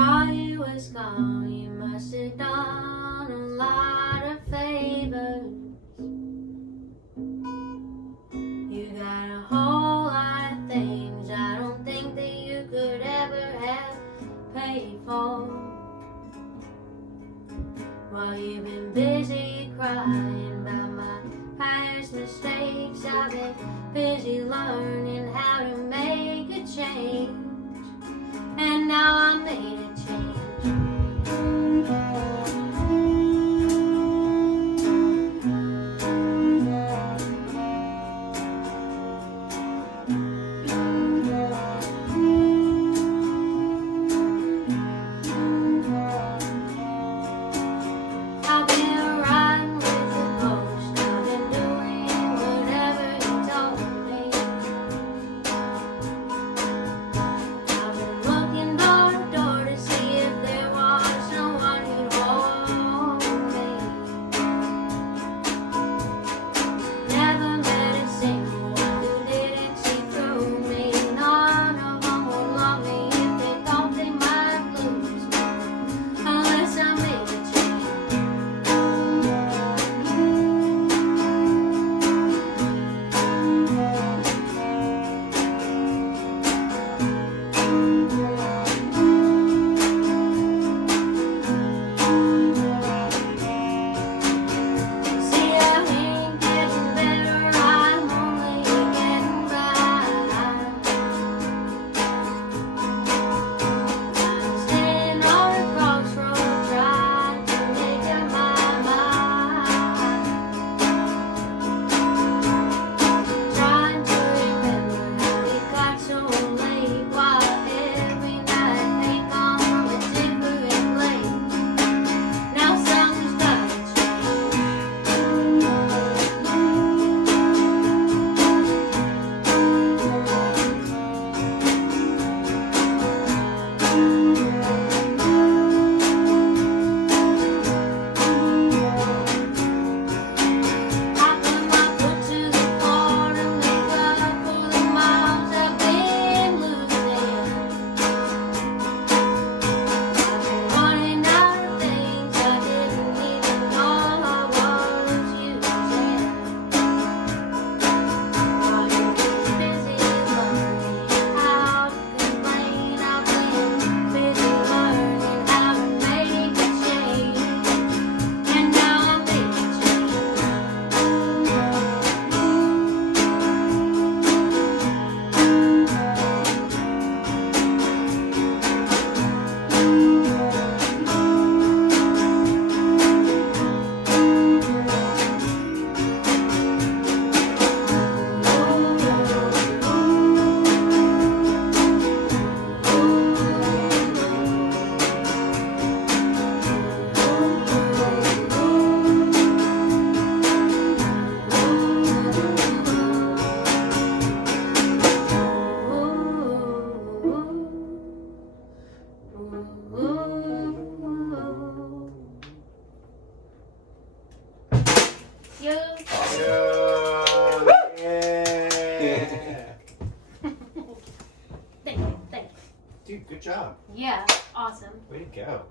While you was gone, you must have done a lot of favors. You got a whole lot of things I don't think that you could ever have paid for. While you've been busy crying about my past mistakes, I've been busy learning how to make a change. And now I made a change. I've been riding with the ghost. I've been doing whatever you told me. I've been looking door to door to see if there was someone who'd hold me. Never met a single one who didn't see through me. None of them would love me if they thought they might lose me, unless I made a change. See, I ain't getting better, I'm only getting by. I'm standing on a crossroad trying to make up my mind. Trying to remember how we got so late, while every night may come from a different place. Now something's gotta change. I put my foot to the floor to make up for the miles I've been losing. I've been running out of things I didn't even know I was using. While you've been busy learning how to complain, I've been busy learning how to make a change. And now I made a change. You. Yeah. Thank you. Dude, good job. Yeah, awesome. Way to go.